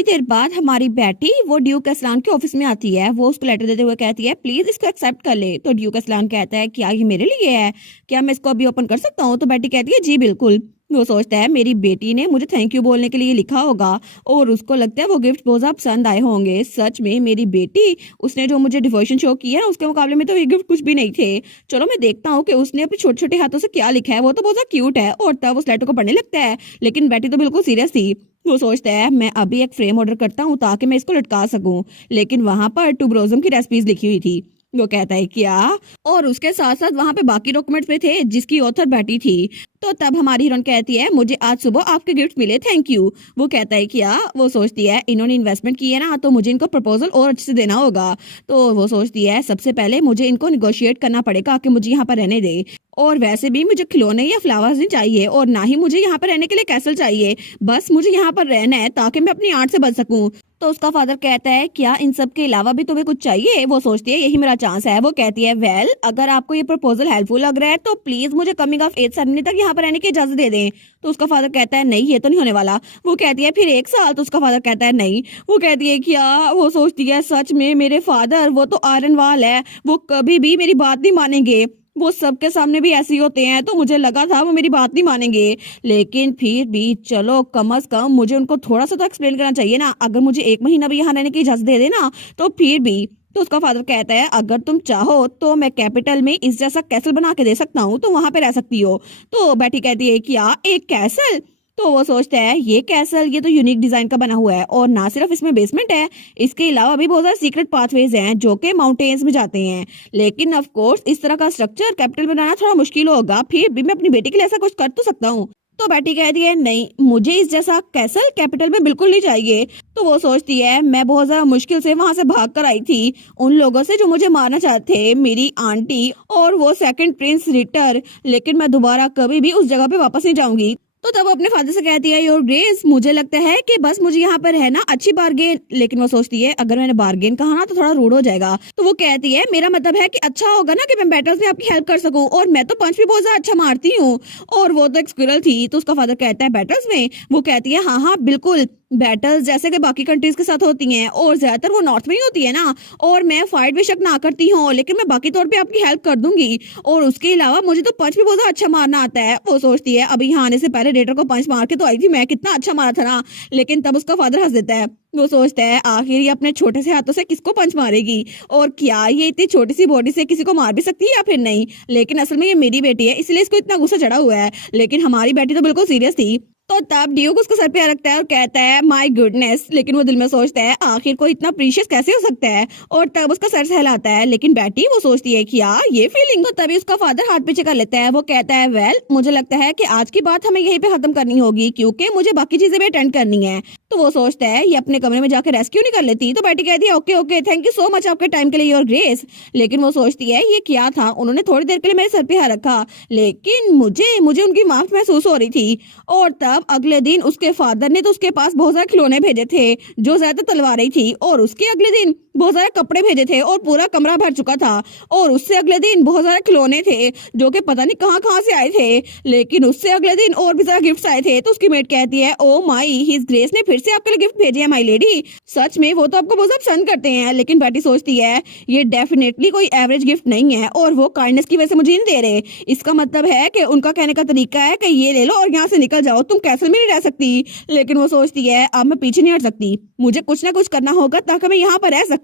थोड़ी देर बाद हमारी बेटी वो ड्यूक असलान के ऑफिस में आती है। वो उसको लेटर देते हुए कहती है प्लीज इसको एक्सेप्ट कर ले। तो ड्यूक असलान कहता है क्या ये मेरे लिए है, क्या मैं इसको अभी ओपन कर सकता हूँ? तो बेटी कहती है जी बिल्कुल। वो सोचता है मेरी बेटी ने मुझे थैंक यू बोलने के लिए लिखा होगा और उसको लगता है वो गिफ्ट बहुत ज्यादा पसंद आए होंगे। सच में मेरी बेटी, उसने जो मुझे डिवोशन शो किया उसके मुकाबले में तो ये गिफ्ट कुछ भी नहीं थे। चलो मैं देखता हूँ कि उसने अपने छोटे छोटे हाथों से क्या लिखा है, वो तो बहुत ज्यादा क्यूट है। और तब उस लेटर को पढ़ने लगता है, लेकिन बेटी तो बिल्कुल सीरियस थी। वो सोचता है मैं अभी एक फ्रेम ऑर्डर करता हूँ ताकि मैं इसको लटका सकूं, लेकिन वहां पर टूब्रोजम की रेसिपीज लिखी हुई थी। वो कहता है क्या, और उसके साथ साथ वहां पे बाकी डॉक्यूमेंट्स भी थे जिसकी ऑथर बेटी थी। तो तब हमारी हीरोइन कहती है मुझे आज सुबह आपके गिफ्ट मिले, थैंक यू। वो कहता है क्या, वो सोचती है इन्होंने इन्वेस्टमेंट की है ना तो मुझे इनको प्रपोजल और अच्छे से देना होगा। तो वो सोचती है सबसे पहले मुझे इनको निगोशिएट करना पड़ेगा कि मुझे यहाँ पर रहने दे, और वैसे भी मुझे खिलौने या फ्लावर्स नहीं चाहिए और ना ही मुझे यहाँ पर रहने के लिए कैसल चाहिए। बस मुझे यहाँ पर रहना है ताकि मैं अपनी आर्ट से बच सकूं। तो उसका फादर कहता है क्या इन सब के अलावा भी तुम्हें कुछ चाहिए? वो सोचती है यही मेरा चांस है। वो कहती है वेल अगर आपको ये प्रपोजल हेल्पफुल लग रहा है तो प्लीज मुझे कमिंग ऑफ एज सेरेमनी तक यहाँ पर रहने की इजाजत दे दें। तो उसका फादर कहता है नहीं ये तो नहीं होने वाला। वो कहती है फिर 1 साल। तो उसका फादर कहता है नहीं। वो कहती है क्या, वो सोचती है सच में मेरे फादर वो तो आयरन वाल है, वो कभी भी मेरी बात नहीं मानेंगे। वो सबके सामने भी ऐसे ही होते हैं, तो मुझे लगा था वो मेरी बात नहीं मानेंगे, लेकिन फिर भी चलो कम अज कम मुझे उनको थोड़ा सा तो एक्सप्लेन करना चाहिए ना। अगर मुझे 1 महीना भी यहाँ रहने की इजाजत दे देना तो फिर भी। तो उसका फादर कहता है अगर तुम चाहो तो मैं कैपिटल में इस जैसा कैसल बना के दे सकता हूँ, तो वहां पे रह सकती हो। तो बेटी कहती है क्या एक कैसल? तो वो सोचता है ये कैसल ये तो यूनिक डिजाइन का बना हुआ है और ना सिर्फ इसमें बेसमेंट है, इसके अलावा भी बहुत सारे सीक्रेट पाथवेज हैं जो कि माउंटेन्स में जाते हैं। लेकिन ऑफ कोर्स इस तरह का स्ट्रक्चर कैपिटल में बनाना थोड़ा मुश्किल होगा, फिर भी मैं अपनी बेटी के लिए ऐसा कुछ कर तो सकता हूँ। तो बेटी कहती है नहीं मुझे इस जैसा कैसल कैपिटल में बिल्कुल नहीं चाहिए। तो वो सोचती है मैं बहुत ज्यादा मुश्किल से वहां से भाग कर आई थी उन लोगों से जो मुझे मारना चाहते थे, मेरी आंटी और वो सेकंड प्रिंस रिटर, लेकिन मैं दोबारा कभी भी उस जगह पे वापस नहीं जाऊंगी। तो तब अपने फादर से कहती है योर ग्रेस मुझे लगता है कि बस मुझे यहाँ पर रहना अच्छी बार्गेन। लेकिन वो सोचती है अगर मैंने बार्गेन कहा ना तो थोड़ा रूड हो जाएगा। तो वो कहती है मेरा मतलब है कि अच्छा होगा ना कि मैं बैटल्स में आपकी हेल्प कर सकूं, और मैं तो पंच भी बहुत ज्यादा अच्छा मारती हूँ। और वो तो एक स्क्विरल थी। तो उसका फादर कहता है बैटल्स में? वो कहती है हाँ हाँ बिल्कुल, बैटल्स जैसे कि बाकी कंट्रीज के साथ होती हैं और ज्यादातर वो नॉर्थ में ही होती है ना, और मैं फाइट बेशक ना करती हूँ लेकिन मैं बाकी तौर पे आपकी हेल्प कर दूंगी, और उसके अलावा मुझे तो पंच भी बहुत अच्छा मारना आता है। वो सोचती है अभी यहाँ आने से पहले रेटर को पंच मार के तो आई थी मैं, कितना अच्छा मारा था ना। लेकिन तब उसका फादर हंस देता है। वो सोचता है आखिर ये अपने छोटे से हाथों से किसको पंच मारेगी, और क्या ये इतनी छोटी सी बॉडी से किसी को मार भी सकती है या फिर नहीं। लेकिन असल में ये मेरी बेटी है इसलिए इसको इतना गुस्सा चढ़ा हुआ है, लेकिन हमारी बेटी तो बिल्कुल सीरियस थी। तो तब ड्यूक उसको सर पे रखता है और कहता है माय गुडनेस, लेकिन वो दिल में सोचता है आखिर कोई इतना प्रीशियस कैसे हो सकता है, और तब उसका सर सहलाता है। लेकिन बेटी वो सोचती है क्या ये फीलिंग। तो तभी उसका फादर हाथ पीछे कर लेता है। वो कहता है वेल मुझे लगता है कि आज की बात हमें यहीं पे खत्म करनी होगी क्योंकि मुझे बाकी चीजें भी अटेंड करनी है। तो वो सोचता है ये अपने कमरे में जाकर रेस्क्यू नहीं कर लेती। तो बेटी कहती है okay okay thank you so much आपके टाइम के लिए योर ग्रेस। लेकिन वो सोचती है ये क्या था, उन्होंने थोड़ी देर के लिए मेरे सर पे हाथ रखा लेकिन मुझे मुझे उनकी माफ महसूस हो रही थी। और तब अगले दिन उसके फादर ने तो उसके पास बहुत सारे खिलौने भेजे थे जो ज्यादा तलवारें थी, और उसके अगले दिन बहुत सारे कपड़े भेजे थे और पूरा कमरा भर चुका था, और उससे अगले दिन बहुत सारे खिलौने थे जो कि पता नहीं कहाँ कहाँ से आए थे, लेकिन उससे अगले दिन और भी सारे गिफ्ट्स आए थे। तो उसकी मेट कहती है ओ माई हिज ग्रेस ने फिर से आपके लिए गिफ्ट भेजे हैं माई लेडी, सच में वो तो आपको बहुत ज्यादा पसंद करते हैं। लेकिन बेटी सोचती है ये डेफिनेटली कोई एवरेज गिफ्ट नहीं है और वो काइंडनेस की वजह से मुझे नहीं दे रहे, इसका मतलब है कि उनका कहने का तरीका है कि ये ले लो और यहाँ से निकल जाओ, तुम कैसल में नहीं रह सकती। लेकिन वो सोचती है अब मैं पीछे नहीं हट सकती, मुझे कुछ ना कुछ करना होगा ताकि मैं यहाँ पर रह सकूं।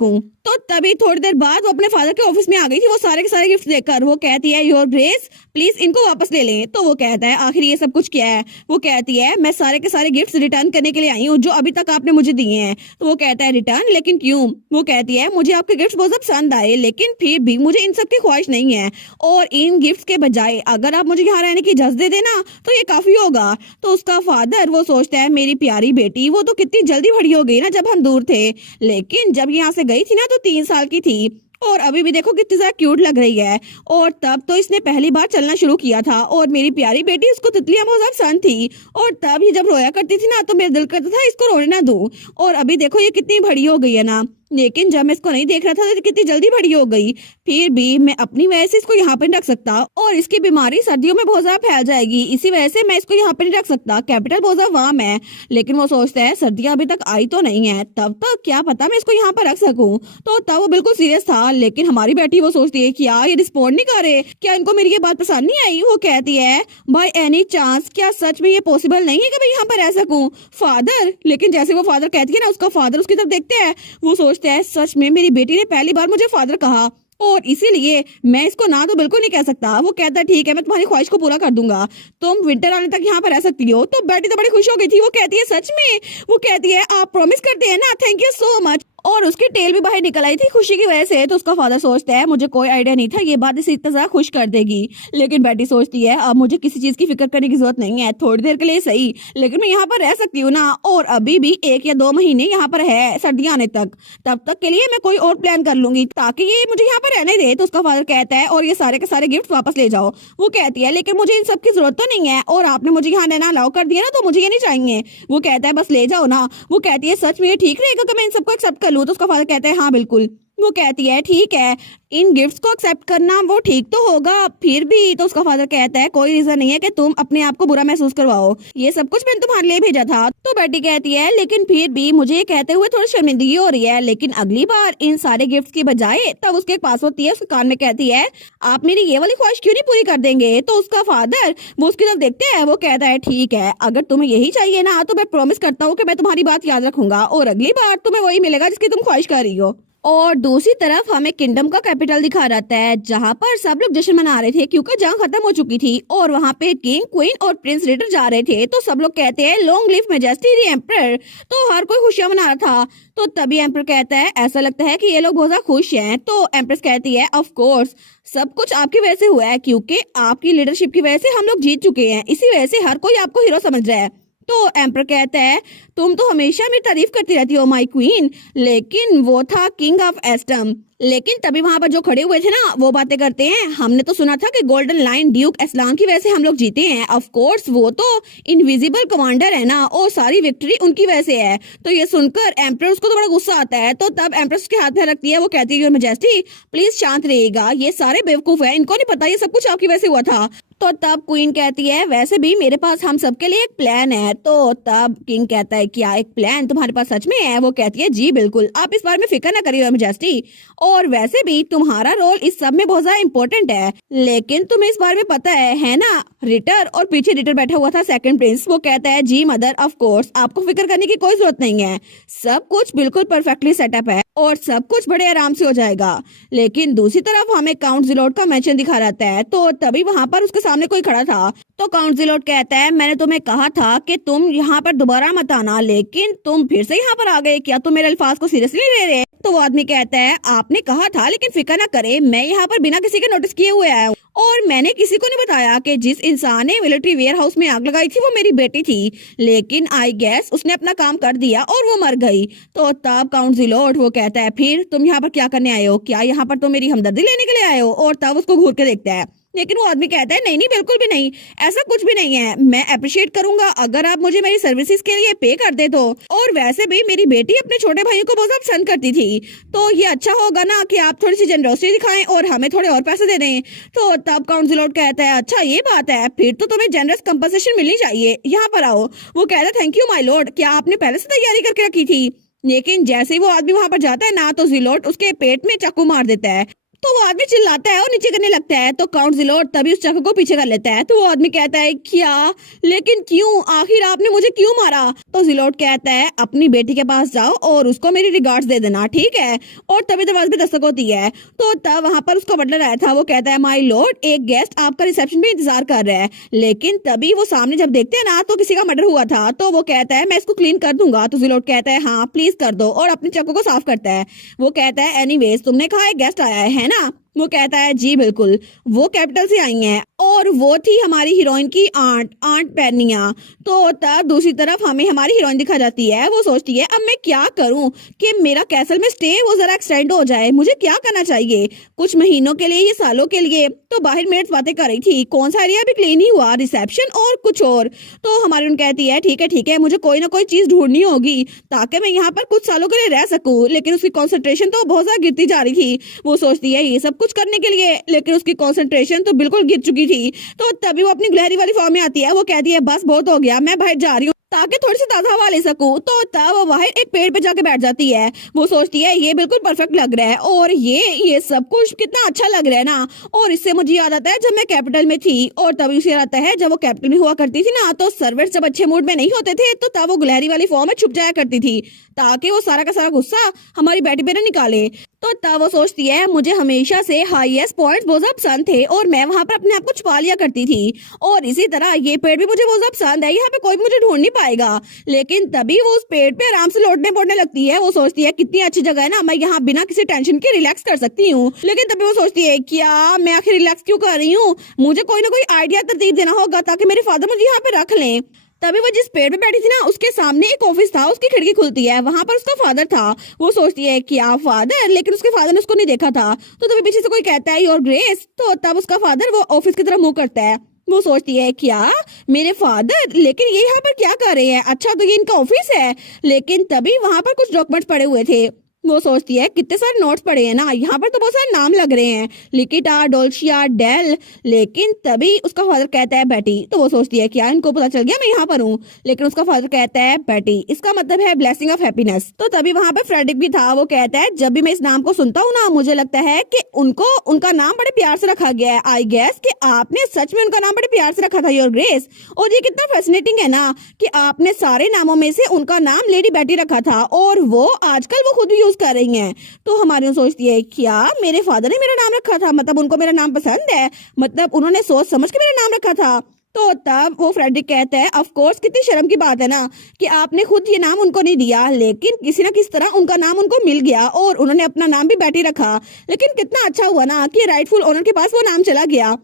तो तभी थोड़ी देर बाद वो अपने फादर के ऑफिस में आ गई थी वो सारे के सारे गिफ्ट देकर। वो कहती है योर ग्रेस प्लीज इनको वापस ले लें। तो वो कहता है आखिर ये सब कुछ क्या है। वो कहती है मैं सारे के सारे गिफ्ट्स रिटर्न करने के लिए आई हूँ जो अभी तक आपने मुझे दिए हैं। तो वो कहता है रिटर्न, लेकिन क्यों? वो कहती है मुझे आपके गिफ्ट्स बहुत पसंद आए लेकिन फिर भी मुझे इन सब की ख्वाहिश नहीं है, और इन गिफ्ट्स के बजाय अगर आप मुझे यहाँ रहने की इजाजत दे देना तो ये काफी होगा। तो उसका फादर वो सोचता है मेरी प्यारी बेटी वो तो कितनी जल्दी बड़ी हो गई ना जब हम दूर थे, लेकिन जब यहाँ से गई थी ना तो 3 साल की थी, और अभी भी देखो कितनी ज्यादा क्यूट लग रही है। और तब तो इसने पहली बार चलना शुरू किया था और मेरी प्यारी बेटी इसको तितलियां बहुत ज्यादा पसंद थी, और तब ही जब रोया करती थी ना तो मेरा दिल करता था इसको रोने ना दूं, और अभी देखो ये कितनी बड़ी हो गई है ना। लेकिन जब मैं इसको नहीं देख रहा था तो कितनी जल्दी बड़ी हो गई। फिर भी मैं अपनी वजह से इसको यहाँ पे नहीं रख सकता और इसकी बीमारी सर्दियों में बहुत ज्यादा फैल जाएगी, इसी वजह से मैं इसको यहाँ पे नहीं रख सकता। कैपिटल बहुत ज्यादा वार्म है, लेकिन वो सोचता है सर्दियां अभी तक आई तो नहीं है, तब तक क्या पता मैं इसको यहाँ पर रख सकूं। तो तब वो बिल्कुल सीरियस था, लेकिन हमारी बेटी वो सोचती है कि यार ये रिस्पॉन्ड नहीं कर रहे, क्या इनको मेरी ये बात पसंद नहीं आई। वो कहती है बाय एनी चांस क्या सच में ये पॉसिबल नहीं है कि मैं यहाँ पर रह सकूं फादर। लेकिन जैसे वो फादर कहती है ना, उसका फादर उसकी तरफ देखते हैं, वो सोचता है सच में मेरी बेटी ने पहली बार मुझे फादर कहा और इसीलिए मैं इसको ना तो बिल्कुल नहीं कह सकता। वो कहता है ठीक है, मैं तुम्हारी ख्वाहिश को पूरा कर दूंगा, तुम विंटर आने तक यहाँ पर रह सकती हो। तो बेटी तो बड़ी खुश हो गई थी, वो कहती है सच में। वो कहती है आप प्रॉमिस करते हैं ना, थैंक यू सो मच। और उसकी टेल भी बाहर निकल आई थी खुशी की वजह से। तो उसका फादर सोचता है मुझे कोई आइडिया नहीं था ये बात इसे इतना ज्यादा खुश कर देगी। लेकिन बेटी सोचती है अब मुझे किसी चीज की फिक्र करने की जरूरत नहीं है, थोड़ी देर के लिए सही, लेकिन मैं यहाँ पर रह सकती हूँ ना। और अभी भी 1 या 2 महीने यहाँ पर है सर्दियां आने तक, तब तक के लिए मैं कोई और प्लान कर लूंगी ताकि ये मुझे यहाँ पर रहने दे। तो उसका फादर कहता है और ये सारे के सारे गिफ्ट वापस ले जाओ। वो कहती है लेकिन मुझे इन सब की जरूरत तो नहीं है और आपने मुझे यहाँ रहना अलाउ कर दिया ना, तो मुझे ये नहीं चाहिए। वो कहता है बस ले जाओ ना। वो कहती है सच में ये ठीक रहेगा कि मैं इन सबको एक्सेप्ट कर लूँ। तो उसका फादर कहता है हाँ बिल्कुल। वो कहती है ठीक है, इन गिफ्ट्स को एक्सेप्ट करना वो ठीक तो होगा, फिर भी। तो उसका फादर कहता है कोई रीजन नहीं है कि तुम अपने आप को बुरा महसूस करवाओ, ये सब कुछ मैंने तुम्हारे लिए भेजा था। तो बेटी कहती है लेकिन फिर भी मुझे ये कहते हुए थोड़ी शर्मिंदगी हो रही है, लेकिन अगली बार इन सारे गिफ्ट्स की बजाय तब उसके एक पास होती है, उसके कान में कहती है आप मेरी ये वाली ख्वाहिश क्यों नहीं पूरी कर देंगे। तो उसका फादर वो उसकी तरफ देखते हैं, वो कहता है ठीक है, अगर तुम्हें यही चाहिए ना तो मैं प्रॉमिस करता हूँ कि मैं तुम्हारी बात याद रखूंगा और अगली बार तुम्हें वही मिलेगा जिसकी तुम ख्वाहिश कर रही हो। और दूसरी तरफ हमें किंगडम का कैपिटल दिखा रहता है, जहाँ पर सब लोग जश्न मना रहे थे क्योंकि जंग खत्म हो चुकी थी और वहाँ पे किंग क्वीन और प्रिंस रिटर जा रहे थे। तो सब लोग कहते हैं long live majesty the emperor. तो हर कोई खुशियां मना रहा था। तो तभी एम्पर कहता है ऐसा लगता है कि ये लोग बहुत ज्यादा खुश हैं। तो एम्प्रेस कहती है ऑफ कोर्स सब कुछ आपकी वजह से हुआ है, क्योंकि आपकी लीडरशिप की वजह से हम लोग जीत चुके हैं, इसी वजह से हर कोई आपको हीरो समझ रहा है। तो एम्पर कहता है तुम तो हमेशा मेरी तारीफ करती रहती हो माय क्वीन, लेकिन वो था किंग ऑफ एस्टम। लेकिन तभी वहां पर जो खड़े हुए थे ना वो बातें करते हैं हमने तो सुना था कि गोल्डन लाइन ड्यूक एस्लान की वजह से हम लोग जीते हैं। ऑफ कोर्स वो तो इनविजिबल कमांडर है ना और सारी विक्ट्री उनकी वजह से है। तो ये सुनकर एम्पर को तो बड़ा गुस्सा आता है। तो तब एम्प्रेस के हाथ में रखती है, वो कहती है योर मैजेस्टी प्लीज शांत रहिएगा, ये सारे बेवकूफ है, इनको नहीं पता ये सब कुछ आपकी वजह से हुआ था। तो तब क्वीन कहती है वैसे भी मेरे पास हम सबके लिए एक प्लान है। तो तब किंग कहता है क्या एक प्लान तुम्हारे पास सच में है। वो कहती है जी बिल्कुल, आप इस बारे में फिक्र ना करिए मैजेस्टी, और वैसे भी तुम्हारा रोल इस सब में बहुत ज्यादा इम्पोर्टेंट है। लेकिन तुम्हें इस बारे में पता है ना रिटर, और पीछे रिटर बैठा हुआ था सेकंड प्रिंस। वो कहता है जी मदर ऑफ कोर्स आपको फिक्र करने की कोई जरूरत नहीं है, सब कुछ बिल्कुल परफेक्टली सेटअप है और सब कुछ बड़े आराम से हो जाएगा। लेकिन दूसरी तरफ हमें काउंट जिलोट का मेंशन दिखा रहता है। तो तभी वहां पर उसके सामने कोई खड़ा था। तो काउंट जिलोट कहता है मैंने तुम्हें कहा था कि तुम यहाँ पर दोबारा मत आना, लेकिन तुम फिर से यहाँ पर आ गए, क्या तुम मेरे अल्फाज को सीरियसली ले रहे? तो वो आदमी कहता है आपने कहा था, लेकिन फिक्र ना करे, मैं यहाँ पर बिना किसी के नोटिस किए हुए आया हूँ और मैंने किसी को नहीं बताया कि जिस इंसान ने मिलिट्री वेयर हाउस में आग लगाई थी वो मेरी बेटी थी। लेकिन आई गेस उसने अपना काम कर दिया और वो मर गई। तो तब काउंट जिलोट वो कहता है फिर तुम यहाँ पर क्या करने आए हो, क्या यहाँ पर तुम मेरी हमदर्दी लेने के लिए आए हो? और तब उसको घूर के देखता है, लेकिन वो आदमी कहता है नहीं नहीं बिल्कुल भी नहीं, ऐसा कुछ भी नहीं है, मैं अप्रिशिएट करूंगा अगर आप मुझे मेरी सर्विसेज के लिए पे कर दे तो। और वैसे भी मेरी बेटी अपने छोटे भाइयों को बहुत पसंद करती थी, तो ये अच्छा होगा ना कि आप थोड़ी सी जनरोसिटी दिखाएं और हमें थोड़े और पैसे दे दें। तो तब काउंट जिलोट कहता है अच्छा ये बात है, फिर तो तुम्हें जनरस कंपनसेशन मिलनी चाहिए, यहाँ पर आओ। वो कहता है थैंक यू माय लॉर्ड, क्या आपने पहले से तैयारी करके रखी थी? लेकिन जैसे ही वो आदमी वहां पर जाता है ना, तो जिलोट उसके पेट में चाकू मार देता है। तो वो आदमी चिल्लाता है और नीचे गिरने लगता है। तो काउंट जिलोट तभी उस चाकू को पीछे कर लेता है। तो वो आदमी कहता है क्या, लेकिन क्यों, आखिर आपने मुझे क्यों मारा? तो जिलोट कहता है अपनी बेटी के पास जाओ और उसको मेरी रिगार्ड्स दे देना, ठीक है? और तभी दरवाजे पे दस्तक होती है। तो तब वहां पर उसका बटलर आया था। वो कहता है माय लॉर्ड एक गेस्ट आपका रिसेप्शन में इंतजार कर रहा है। लेकिन तभी वो सामने जब देखते हैं ना तो किसी का मर्डर हुआ था। तो वो कहता है मैं इसको क्लीन कर दूंगा। तो जिलोट कहता है हाँ प्लीज कर दो, और अपनी चाकू को साफ करता है। वो कहता है एनीवेज तुमने कहा गेस्ट आया है ना? वो कहता है जी बिल्कुल, वो कैपिटल से आई हैं और वो थी हमारी हीरोइन की आंट पेनिया। तो तब दूसरी तरफ हमें हमारी हीरोइन दिखा जाती है। वो सोचती है अब मैं क्या करूं कि मेरा कैसल में स्टे वो जरा एक्सटेंड हो जाए, मुझे क्या करना चाहिए। कुछ महीनों के लिए, ये सालों के लिए। तो बाहर मेड्स बातें कर रही थी, कौन सा एरिया भी क्लीन ही हुआ, रिसेप्शन और कुछ और। तो हमारी उन कहती है ठीक है, मुझे कोई ना कोई चीज ढूंढनी होगी ताकि मैं यहाँ पर कुछ सालों के लिए रह सकूं। लेकिन उसकी कॉन्सेंट्रेशन तो बहुत ज्यादा गिरती जा रही थी। वो सोचती है ये सब कुछ करने के लिए, लेकिन उसकी कॉन्सेंट्रेशन तो बिल्कुल गिर चुकी थी। तो तभी वो अपनी गिलहरी वाली फॉर्म में आती है। वो कहती है बस बहुत हो गया, मैं बाहर जा रही हूँ ताकि थोड़ी सी ताजा हवा ले सकूं। तो तब वो बाहर एक पेड़ पे जाके बैठ जाती है। वो सोचती है ये बिल्कुल परफेक्ट लग रहा है और ये सब कुछ कितना अच्छा लग रहा है ना। और इससे मुझे याद आता है जब मैं कैपिटल में थी, और तभी उसे याद आता है जब वो कैपिटल में हुआ करती थी ना, तो सर्वेंट्स जब अच्छे मूड में नहीं होते थे तो तब वो गिलहरी वाली फॉर्म में छुप जाया करती थी ताकि वो सारा का सारा गुस्सा हमारी बेटी पे न निकाले। तो तब वो सोचती है मुझे हमेशा से हाईएस्ट पॉइंट्स बहुत ज्यादा पसंद थे और मैं वहां पर अपने आप को छुपा लिया करती थी। और इसी तरह ये पेड़ भी मुझे बहुत ज्यादा पसंद है, यहाँ पे कोई मुझे ढूंढ नहीं पाएगा। लेकिन तभी वो उस पेड़ पे आराम से लौटने पड़ने लगती है। वो सोचती है कितनी अच्छी जगह है ना, मैं यहाँ बिना किसी टेंशन के रिलैक्स कर सकती हूँ। लेकिन तभी वो सोचती है क्या मैं आखिर रिलैक्स क्यों कर रही हूँ, मुझे कोई ना कोई आइडिया तरतीब देना होगा ताकि मेरे फादर मुझे यहाँ पे रख लें। तभी वो जिस पेड़ पे बैठी थी ना, उसके सामने एक ऑफिस था, उसकी खिड़की खुलती है, वहां पर उसका फादर था। वो सोचती है क्या फादर, लेकिन उसके फादर ने उसको नहीं देखा था। तो तभी पीछे से कोई कहता है योर ग्रेस। तो तब उसका फादर वो ऑफिस की तरफ मुंह करता है। वो सोचती है क्या मेरे फादर, लेकिन ये यहाँ पर क्या कर रहे हैं, अच्छा तो ये इनका ऑफिस है। लेकिन तभी वहां पर कुछ डॉक्यूमेंट्स पड़े हुए थे। वो सोचती है कितने सारे नोट्स पड़े हैं ना, यहाँ पर तो बहुत सारे नाम लग रहे हैं, लिकिटा, डोल्शिया, डेल। लेकिन तभी उसका फादर कहता है बेटी। तो वो सोचती है क्या इनको पता चल गया मैं यहाँ पर हूँ। लेकिन उसका फादर कहता है बेटी इसका मतलब है ब्लेसिंग ऑफ हैप्पीनेस। तो तभी वहां पे फ्रेडरिक भी था। वो कहता है जब भी मैं इस नाम को सुनता हूँ ना, मुझे लगता है कि उनको उनका नाम बड़े प्यार से रखा गया है। आई गेस कि आपने सच में उनका नाम बड़े प्यार से रखा था योर ग्रेस। और ये कितना फैसिनेटिंग है ना कि आपने सारे नामों में से उनका नाम लेडी बेटी रखा था और वो आजकल वो खुद भी यूज कर रही हैं। तो हमारी सोचती है क्या मेरे फादर ने मेरा नाम रखा था, मतलब उनको मेरा नाम पसंद है, मतलब उन्होंने सोच समझ के मेरा नाम रखा था। तो तब वो फ्रेडरिक कहता है ऑफ कोर्स कितनी शर्म की बात है ना कि आपने खुद ये नाम उनको नहीं दिया, लेकिन किसी ना किसी तरह उनका नाम उनको मिल गया और उन्होंने अपना नाम भी बेटी रखा। लेकिन कितना अच्छा हुआ ना कि राइटफुल ओनर के पास वो नाम चला गया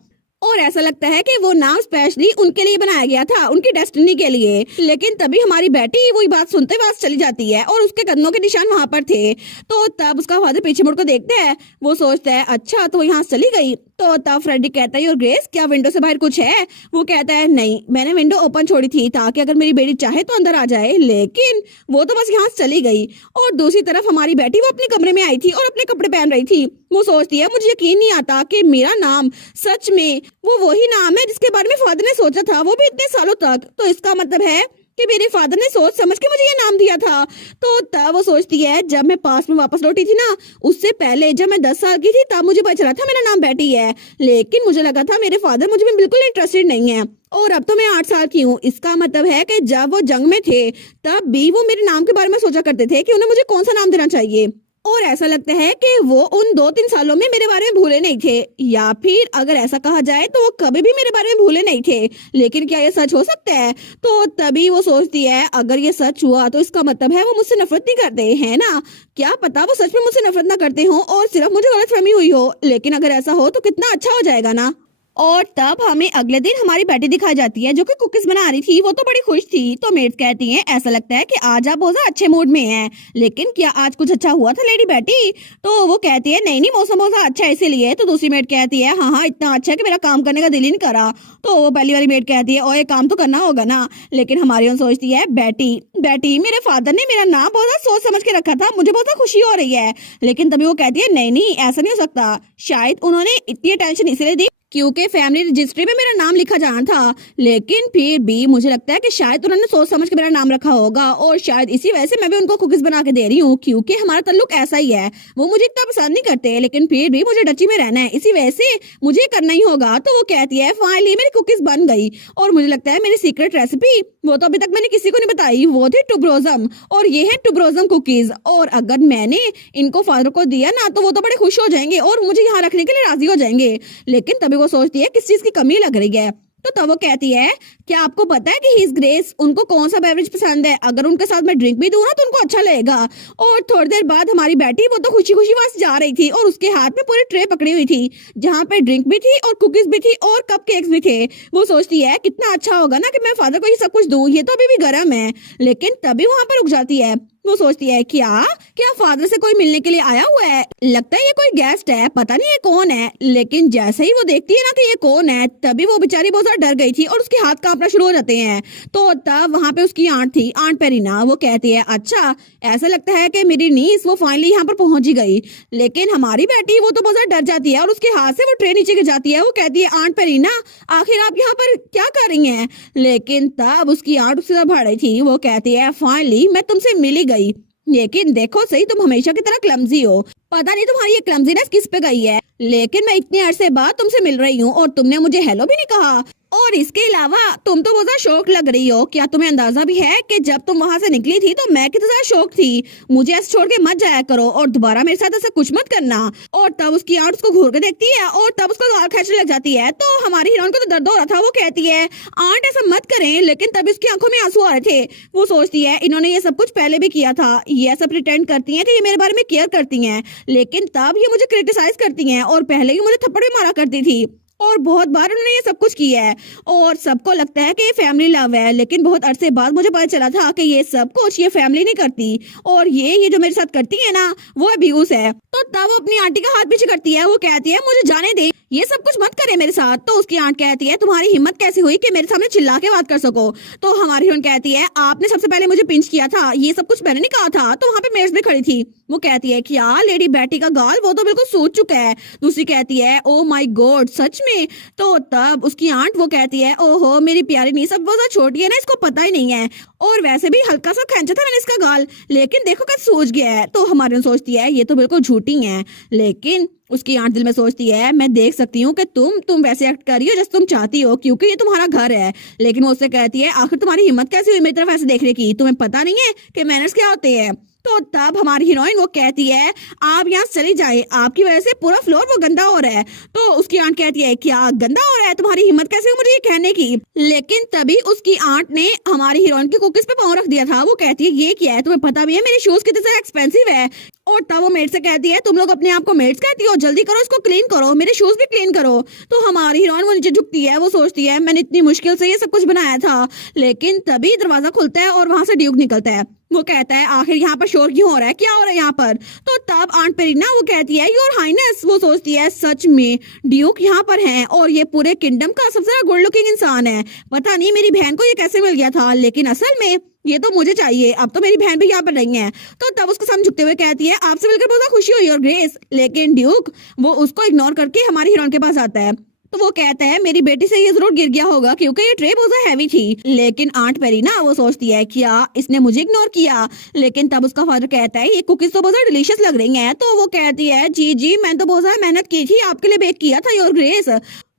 और ऐसा लगता है कि वो नाम स्पेशली उनके लिए बनाया गया था, उनकी डेस्टिनी के लिए। लेकिन तभी हमारी बेटी वही बात सुनते पास चली जाती है और उसके कदमों के निशान वहां पर थे। तो तब उसका फादर पीछे मुड़कर देखता है। वो सोचता है अच्छा तो यहाँ चली गई। तो तब फ्रेडरिक कहता है योर ग्रेस क्या विंडो से बाहर कुछ है। वो कहता है नहीं, मैंने विंडो ओपन छोड़ी थी ताकि अगर मेरी बेटी चाहे तो अंदर आ जाए, लेकिन वो तो बस यहाँ चली गई। और दूसरी तरफ हमारी बेटी वो अपने कमरे में आई थी और अपने कपड़े पहन रही थी। वो सोचती है मुझे यकीन नहीं आता कि मेरा नाम सच में वो वही नाम है जिसके बारे में फादर ने सोचा था, वो भी इतने सालों तक। तो इसका मतलब है कि मेरे फादर ने सोच समझ के मुझे ये नाम दिया था। तो तब वो सोचती है जब मैं पास में वापस लौटी थी ना, उससे पहले जब मैं 10 साल की थी तब मुझे पता चला था मेरा नाम बेटी है। लेकिन मुझे लगा था मेरे फादर मुझे में बिल्कुल इंटरेस्टेड नहीं है। और अब तो मैं 8 साल की हूँ। इसका मतलब है कि जब वो जंग में थे तब भी वो मेरे नाम के बारे में सोचा करते थे कि उन्हें मुझे कौन सा नाम देना चाहिए। और ऐसा लगता है कि वो उन 2-3 सालों में मेरे बारे में भूले नहीं थे, या फिर अगर ऐसा कहा जाए तो वो कभी भी मेरे बारे में भूले नहीं थे। लेकिन क्या ये सच हो सकता है। तो तभी वो सोचती है अगर ये सच हुआ तो इसका मतलब है वो मुझसे नफरत नहीं करते है ना। क्या पता वो सच में मुझसे नफरत ना करते हो और सिर्फ मुझे गलतफहमी हुई हो। लेकिन अगर ऐसा हो तो कितना अच्छा हो जाएगा ना। और तब हमें अगले दिन हमारी बेटी दिखाई जाती है जो कि कुकीज बना रही थी। वो तो बड़ी खुश थी। तो मेड्स कहती हैं ऐसा लगता है कि आज आप बहुत अच्छे मूड में हैं, लेकिन क्या आज कुछ अच्छा हुआ था लेडी बेटी। तो वो कहती है नहीं मौसम बहुत अच्छा है इसीलिए। तो दूसरी मेड कहती है हाँ इतना अच्छा है कि मेरा काम करने का दिल ही नहीं करा। तो वो पहली वाली मेड कहती है और ये काम तो करना होगा ना। लेकिन हमारी ओर सोचती है बेटी मेरे फादर ने मेरा नाम बहुत सोच समझ के रखा था, मुझे बहुत खुशी हो रही है। लेकिन तभी वो कहती है नहीं ऐसा नहीं हो सकता, शायद उन्होंने इतनी टेंशन इसलिए दी क्योंकि फैमिली रजिस्ट्री में मेरा नाम लिखा जाना था। लेकिन फिर भी मुझे लगता है कि शायद उन्होंने सोच समझ के मेरा नाम रखा होगा और शायद इसी वजह से मैं भी उनको कुकीज बना के दे रही हूँ, क्योंकि हमारा ताल्लुक ऐसा ही है। वो मुझे इतना पसंद नहीं करते लेकिन फिर भी मुझे डची में रहना है, इसी वजह से मुझे करना ही होगा। तो वो कहती है फाइनली मेरी कुकीज बन गई। और मुझे लगता है मेरी सीक्रेट रेसिपी वो तो अभी तक मैंने किसी को नहीं बताई, वो थी टुब्रोजम। और ये है टुब्रोजम कुकीज। और अगर मैंने इनको फादर को दिया ना तो वो तो बड़े खुश हो जाएंगे और मुझे यहाँ रखने के लिए राजी हो जाएंगे। लेकिन तभी वो सोचती है किस चीज की कमी लग रही है। तो तब वो कहती है क्या आपको पता है कि हिज ग्रेस उनको कौन सा बेवरेज पसंद है, अगर उनके साथ मैं ड्रिंक भी दूं ना तो उनको अच्छा लगेगा। और थोड़ी देर बाद हमारी बेटी वो तो खुशी खुशी वहां से जा रही थी और उसके हाथ में पूरी ट्रे पकड़ी हुई थी जहाँ पे ड्रिंक भी थी और कुकीज भी थी और कप केक्स भी थे। वो सोचती है कितना अच्छा होगा ना कि मैं फादर को ये सब कुछ दूं, ये तो अभी भी गर्म है। लेकिन तभी वहां पर रुक जाती है। वो सोचती है क्या क्या फादर से कोई मिलने के लिए आया हुआ है, लगता है ये कोई गेस्ट है, पता नहीं ये कौन है। लेकिन जैसे ही वो देखती है ना कि ये कौन है, तभी वो बेचारी बहुत ज्यादा डर गई थी और उसके हाथ कांपना शुरू हो जाते हैं। तो तब वहां पे उसकी आंट थी, आंट पेरीना। वो कहती है अच्छा ऐसा लगता है कि मेरी नीस वो फाइनली यहाँ पर पहुंच ही गई। लेकिन हमारी बेटी वो तो बहुत ज्यादा डर जाती है और उसके हाथ से वो ट्रे नीचे गिर जाती है। वो कहती है आंट पेरीना आखिर आप यहाँ पर क्या कर रही हैं। लेकिन तब उसकी आंट उससे ज्यादा भाड़ रही थी। वो कहती है फाइनली मैं तुमसे मिली गई, लेकिन देखो सही तुम हमेशा की तरह क्लमजी हो, पता नहीं तुम्हारी ये क्लमजीनेस किस पे गई है। लेकिन मैं इतने अरसे बाद तुमसे मिल रही हूँ और तुमने मुझे हेलो भी नहीं कहा। और इसके अलावा तुम तो बहुत शौक लग रही हो, क्या तुम्हें अंदाजा भी है कि जब तुम वहां से निकली थी तो मैं कितना ज्यादा शौक थी। मुझे ऐसे छोड़ के मत जाया करो और दोबारा मेरे साथ ऐसा कुछ मत करना। और तब उसकी आंट उसको घूर के देखती है और तब उसको गाल खींचने लग जाती है। तो हमारी हीरोइन को तो दर्द हो रहा था। वो कहती है आंट ऐसा मत करें, लेकिन तब उसकी आंखों में आंसू आ रहे थे। वो सोचती है इन्होंने ये सब कुछ पहले भी किया था, ये ऐसा प्रिटेंड करती है कि ये मेरे बारे में केयर करती हैं, लेकिन तब ये मुझे क्रिटिसाइज करती हैं और पहले ही मुझे थप्पड़ भी मारा करती थी और बहुत बार उन्होंने ये सब कुछ किया है और सबको लगता है कि ये फैमिली लव है। लेकिन बहुत अरसे बाद मुझे पता चला था कि ये सब कुछ ये फैमिली नहीं करती और ये जो मेरे साथ करती है ना वो अब्यूज है। तो तब वो अपनी आंटी का हाथ पीछे करती है। वो कहती है मुझे जाने दे, ये सब कुछ मत करे मेरे साथ। तो उसकी आंट कहती है तुम्हारी हिम्मत कैसे हुई कि मेरे सामने चिल्ला के बात कर सको। तो हमारी हीरोइन कहती है आपने सबसे पहले मुझे पिंच किया था, ये सब कुछ मैंने नहीं कहा था। तो वहाँ पे मेड्स भी खड़ी थी। वो कहती है कि यार लेडी बेटी का गाल वो तो बिल्कुल सूज चुका है। दूसरी कहती है ओ माय गॉड सच में। तो तब उसकी आंट वो कहती है ओहो मेरी प्यारी नी सब बहुत छोटी है ना, इसको पता ही नहीं है और वैसे भी हल्का सा खींचा था मैंने इसका गाल, लेकिन देखो कैसे सूज गया है। तो हमारी सोचती है ये तो बिल्कुल झूठी है। लेकिन उसकी आंट दिल में सोचती है मैं देख सकती हूँ कि तुम वैसे एक्ट कर रही हो जैसे तुम चाहती हो क्योंकि ये तुम्हारा घर है। लेकिन वो उससे कहती है आखिर तुम्हारी हिम्मत कैसे हुई मेरी तरफ ऐसे देखने की, तुम्हें पता नहीं है कि मैनर्स क्या होते हैं। तो तब हमारी हीरोइन वो कहती है आप यहाँ चली जाए, आपकी वजह से पूरा फ्लोर वो गंदा हो रहा है। तो उसकी आंट कहती है क्या गंदा हो रहा है, तुम्हारी हिम्मत कैसे हुई मुझे ये कहने की। लेकिन तभी उसकी आंट ने हमारी हीरोइन की कुकीज पे पाँव रख दिया था। वो कहती है ये क्या है, तुम्हें पता भी है मेरे शूज कितने ज्यादा एक्सपेंसिव है। और तब वो मेड से कहती है तुम लोग अपने आप को मेड्स कहती हो, जल्दी करो इसको क्लीन करो, मेरे शूज भी क्लीन करो। तो हमारी हीरोइन वो नीचे झुकती है। वो सोचती है मैंने इतनी मुश्किल से ये सब कुछ बनाया था। लेकिन तभी दरवाजा खुलता है और वहां से ड्यूक निकलता है। वो कहता है आखिर यहाँ पर शोर क्यों हो रहा है, क्या हो रहा है यहाँ पर। तो तब आंट पेरीना वो कहती है योर हाइनेस। वो सोचती है सच में ड्यूक यहाँ पर है और ये पूरे किंगडम का सबसे ज्यादा गुड लुकिंग इंसान है, पता नहीं मेरी बहन को ये कैसे मिल गया था, लेकिन असल में ये तो मुझे चाहिए, अब तो मेरी बहन भी यहाँ पर नहीं है। तो तब उसके सामने झुकते हुए कहती है आपसे मिलकर बहुत खुशी हुई और ग्रेस। लेकिन ड्यूक वो उसको इग्नोर करके हमारी हीरोइन के पास आता है। तो वो कहता है मेरी बेटी से ये जरूर गिर गया होगा क्योंकि ये ट्रे बहुत हैवी थी। लेकिन आंट पेरीना वो सोचती है क्या इसने मुझे इग्नोर किया। लेकिन तब उसका फादर कहता है ये कुकीज तो बहुत डिलीशियस लग रही हैं। तो वो कहती है जी मैंने तो बहुत ज्यादा मेहनत की थी, आपके लिए बेक किया था योर ग्रेस।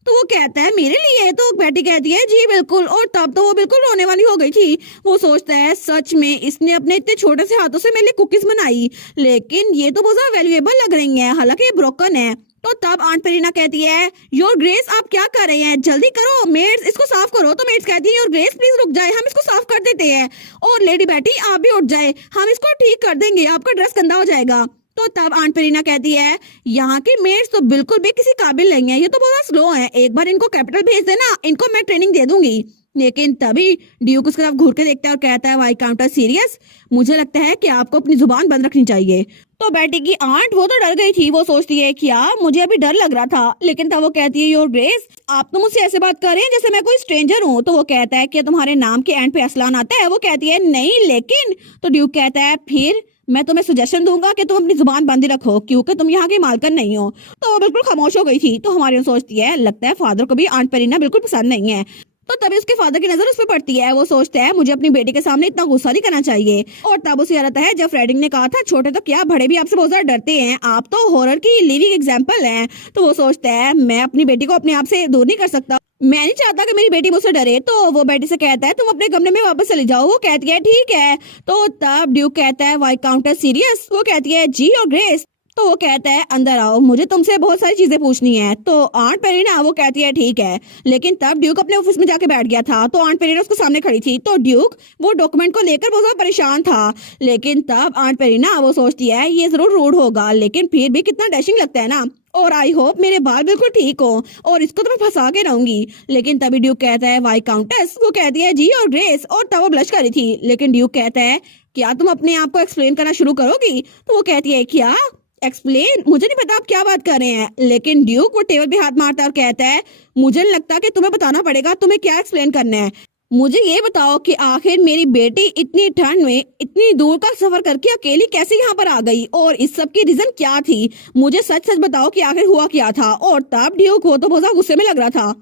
तो वो कहता है मेरे लिए। तो बेटी कहती है जी बिल्कुल। और तब तो वो बिल्कुल रोने वाली हो गई थी। वो सोचता है सच में इसने अपने इतने छोटे से हाथों से मेरे लिए कुकीज बनाई, लेकिन ये तो बहुत ज्यादा वैल्यूएबल लग रही है, हालांकि ये ब्रोकन है। तो तब आंट पेरीना कहती है योर ग्रेस आप क्या कर रहे हैं, जल्दी करो मेड्स इसको साफ करो। तो मेड्स कहती है योर ग्रेस प्लीज रुक जाए, हम इसको साफ कर देते हैं। और लेडी बेटी आप भी उठ जाए, हम इसको ठीक कर देंगे, आपका ड्रेस गंदा हो जाएगा। तो तब आंट पेरीना कहती है यहाँ के मेड्स तो बिल्कुल भी किसी काबिल नहीं है, ये तो बहुत स्लो है, एक बार इनको कैपिटल भेज देना, इनको मैं ट्रेनिंग दे दूंगी। लेकिन तभी ड्यूक उसकी तरफ घूर के देखता है और कहता है वाई काउंटर सीरियस, मुझे लगता है कि आपको अपनी जुबान बंद रखनी चाहिए। तो बेटी की आंट वो तो डर गई थी। वो सोचती है क्या मुझे अभी डर लग रहा था। लेकिन तब वो कहती है योर ग्रेस आप तो मुझसे ऐसे बात कर रहे हैं जैसे मैं कोई स्ट्रेंजर हूँ। तो वो कहता है कि तुम्हारे नाम के एंड पे असलान आता है। वो कहती है नहीं लेकिन। तो ड्यूक कहता है फिर मैं तुम्हें सजेशन दूंगा कि तुम अपनी जुबान बंद रखो क्योंकि तुम यहाँ की मालकिन नहीं हो। तो वो बिल्कुल खामोश हो गई थी। तो हमारी सोचती है लगता है फादर को भी आंट पेरीना बिल्कुल पसंद नहीं है। तो तभी उसके फादर की नजर उस पर पड़ती है। वो सोचता है मुझे अपनी बेटी के सामने इतना गुस्सा नहीं करना चाहिए। और तब उसे याद आता है जब फ्रेडिंग ने कहा था छोटे तो क्या बड़े भी आपसे बहुत ज्यादा डरते हैं, आप तो हॉरर की लिविंग एग्जांपल हैं। तो वो सोचता है मैं अपनी बेटी को अपने आप से दूर नहीं कर सकता, मैं नहीं चाहता कि मेरी बेटी मुझसे डरे। तो वो बेटी से कहता है तुम अपने कमरे में वापस चली जाओ। वो कहती है ठीक है। तो तब ड्यूक कहता है वाई काउंटर सीरियस। वो कहती है जी और ग्रेस तो वो कहता है अंदर आओ, मुझे तुमसे बहुत सारी चीजें पूछनी है। तो आंट पेरीना वो कहती है ठीक है, लेकिन तब ड्यूक अपने ऑफिस में जाके बैठ गया था, तो आंट पेरीना उसके सामने खड़ी थी। तो ड्यूक वो डॉक्यूमेंट को लेकर बहुत ज्यादा परेशान था, लेकिन तब आंट पेरीना वो सोचती है ये जरूर रूड होगा, लेकिन फिर भी कितना डैशिंग लगता है ना, और आई होप मेरे बाल बिल्कुल ठीक हो और इसको तो मैं फंसा के रहूंगी। लेकिन तभी ड्यूक कहता है वाई काउंटेस, वो कहती है जी और ग्रेस, और तब वो ब्लश कर रही थी। लेकिन ड्यूक कहता है क्या तुम अपने आप को एक्सप्लेन करना शुरू करोगी? तो वो कहती है क्या एक्सप्लेन, मुझे नहीं पता आप क्या बात कर रहे हैं। लेकिन ड्यूक वो टेबल पे हाथ मारता है और कहता है मुझे नहीं लगता कि तुम्हें बताना पड़ेगा तुम्हें क्या एक्सप्लेन करना है। मुझे ये बताओ कि आखिर मेरी बेटी इतनी ठंड में इतनी दूर का सफर करके अकेली कैसे यहाँ पर आ गई, और इस सब की रीजन क्या थी? मुझे सच सच बताओ कि आखिर हुआ क्या था। और तब ड्यूक हो तो बहुत ज्यादा गुस्से में लग रहा था।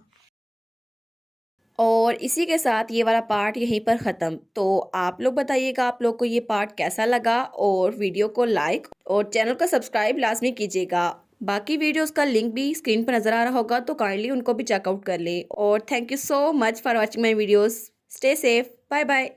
और इसी के साथ ये वाला पार्ट यहीं पर ख़त्म। तो आप लोग बताइएगा आप लोग को ये पार्ट कैसा लगा, और वीडियो को लाइक और चैनल को सब्सक्राइब लाजमी कीजिएगा। बाकी वीडियोस का लिंक भी स्क्रीन पर नज़र आ रहा होगा, तो काइंडली उनको भी चेकआउट कर ले। और thank you so much for watching my videos. Stay safe, bye bye.